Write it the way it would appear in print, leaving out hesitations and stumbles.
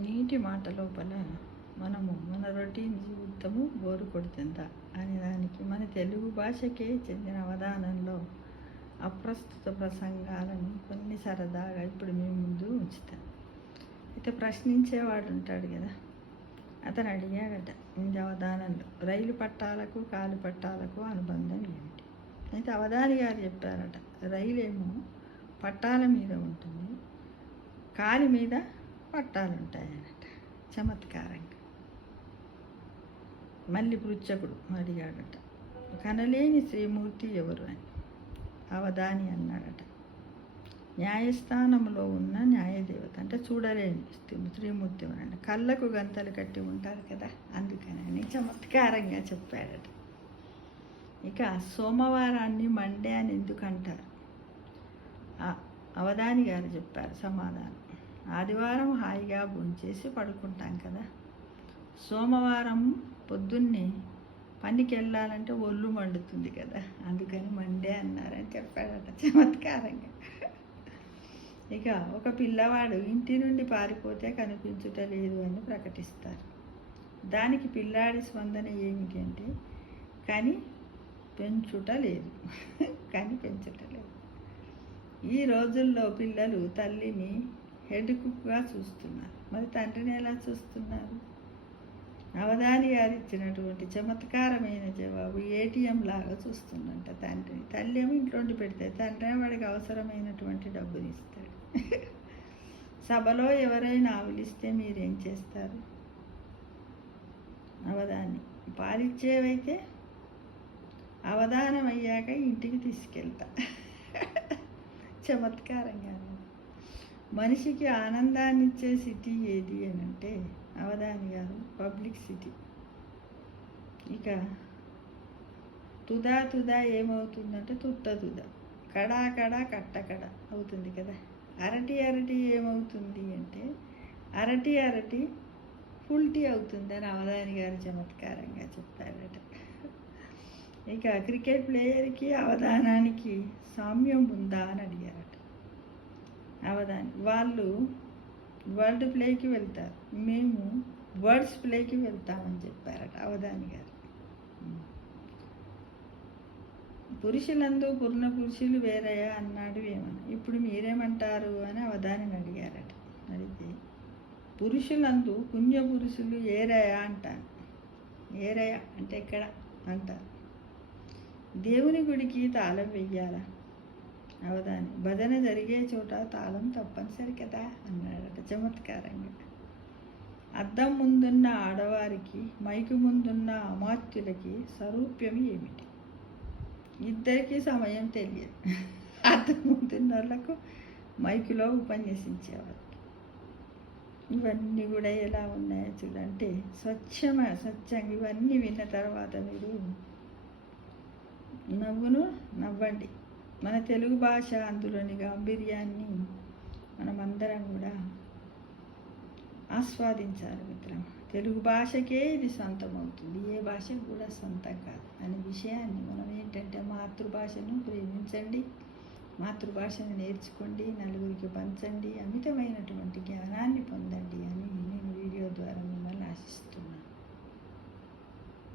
నీటి మాట లోపల మనము మన రొటీన్ జీవితము బోరు కొడుతుందా అనే దానికి మన తెలుగు భాషకే చెందిన అవధానంలో అప్రస్తుత ప్రసంగాలను కొన్ని సరదాగా ఇప్పుడు మీ ముందు ఉంచుతాను. అయితే ప్రశ్నించేవాడు ఉంటాడు కదా, అతను అడిగాడట ఈ అవధానంలో రైలు పట్టాలకు కాలు పట్టాలకు అనుబంధం ఏమిటి? అయితే అవధాని గారు చెప్పారట, రైలేమో పట్టాల మీద ఉంటుంది, కాలి మీద పట్టాలు ఉంటాయనట. చమత్కారంగా మళ్ళీ పృచ్ఛకుడు అడిగాడట, కనలేని శ్రీమూర్తి ఎవరు అని. అవధాని అన్నాడట, న్యాయస్థానంలో ఉన్న న్యాయదేవత, అంటే చూడలేని శ్రీమూర్తి ఎవరండి, కళ్ళకు గంతలు కట్టి ఉంటారు కదా, అందుకని చమత్కారంగా చెప్పాడట. ఇక సోమవారాన్ని మండే అని ఎందుకు అంటారు? అవధాని గారు చెప్పారు సమాధానం, ఆదివారం హాయిగా భోంచేసి పడుకుంటాం కదా, సోమవారం పొద్దున్నే పనికి వెళ్ళాలంటే ఒళ్ళు మండుతుంది కదా, అందుకని మండే అన్నారని చెప్పాడట చమత్కారంగా. ఇక ఒక పిల్లవాడు ఇంటి నుండి పారిపోతే కనిపించుట లేదు అని ప్రకటిస్తారు. దానికి పిల్లాడి స్పందన ఏమిటి అంటే, కానీ పెంచుట లేదు కానీ పెంచుట లేదు. ఈ రోజుల్లో పిల్లలు తల్లిని హెడ్ కుక్గా చూస్తున్నారు, మరి తండ్రిని ఎలా చూస్తున్నారు? అవధాని గారు ఇచ్చినటువంటి చమత్కారమైన జవాబు ఏటీఎం లాగా చూస్తుందంట తండ్రిని. తల్లి ఏమో ఇంట్లోండి పెడితే తండ్రి వాడికి అవసరమైనటువంటి డబ్బుని ఇస్తాడు. సభలో ఎవరైనా ఆవులిస్తే మీరేం చేస్తారు? అవధాని, పాలిచ్చేవైతే అవధానం అయ్యాక ఇంటికి తీసుకెళ్తా. చమత్కారంగా. మనిషికి ఆనందాన్ని ఇచ్చే సిటీ ఏది అని అంటే అవధాని గారు పబ్లిక్ సిటీ. ఇక తుదా ఏమవుతుందంటే తుదా కడా కట్ట అవుతుంది కదా. అరటి ఏమవుతుంది అంటే అరటి ఫుల్ టీ అవుతుంది అని అవధాని గారు చమత్కారంగా చెప్పారట. ఇక క్రికెట్ ప్లేయర్కి అవధానానికి సామ్యం ఉందా అని అడిగారట అవధాని. వాళ్ళు వరల్డ్ ప్లేకి వెళ్తారు, మేము వర్డ్స్ ప్లేకి వెళ్తామని చెప్పారట అవధాని గారు. పురుషులందు పూర్ణ పురుషులు వేరయ్యా అన్నాడు ఏమని, ఇప్పుడు మీరేమంటారు అని అవధానిని అడిగారట. అడిగితే పురుషులందు పుణ్య పురుషులు ఏరయ్యా అంటారు. ఏరయ్యా అంటే ఎక్కడ అంటారు. దేవుని గుడికి తాళం వెయ్యాలా? అవధాని, భజన జరిగే చోట తాళం తప్పనిసరి కదా అన్నాడట చమత్కారంగా. అద్దం ముందున్న ఆడవారికి మైకు ముందున్న అమాత్యులకి స్వరూప్యం ఏమిటి? ఇద్దరికీ సమయం తెలియదు. అద్దం ముందున్న వాళ్ళకు మైకులో ఉపన్యసించేవారు. ఇవన్నీ కూడా ఎలా ఉన్నాయో చూడంటే స్వచ్ఛంగా ఇవన్నీ విన్న తర్వాత మీరు నవ్వండి. మన తెలుగు భాష అందులోని గాంభీర్యాన్ని మనమందరం కూడా ఆస్వాదించాలి మిత్రం. తెలుగు భాషకే ఇది సొంతం అవుతుంది, ఏ భాషకు కూడా సొంతం కాదు అనే విషయాన్ని మనం ఏంటంటే మాతృభాషను ప్రేమించండి, మాతృభాషను నేర్చుకోండి, నలుగురికి పంచండి, అమితమైనటువంటి జ్ఞానాన్ని పొందండి అని నేను వీడియో ద్వారా మిమ్మల్ని ఆశిస్తున్నాను.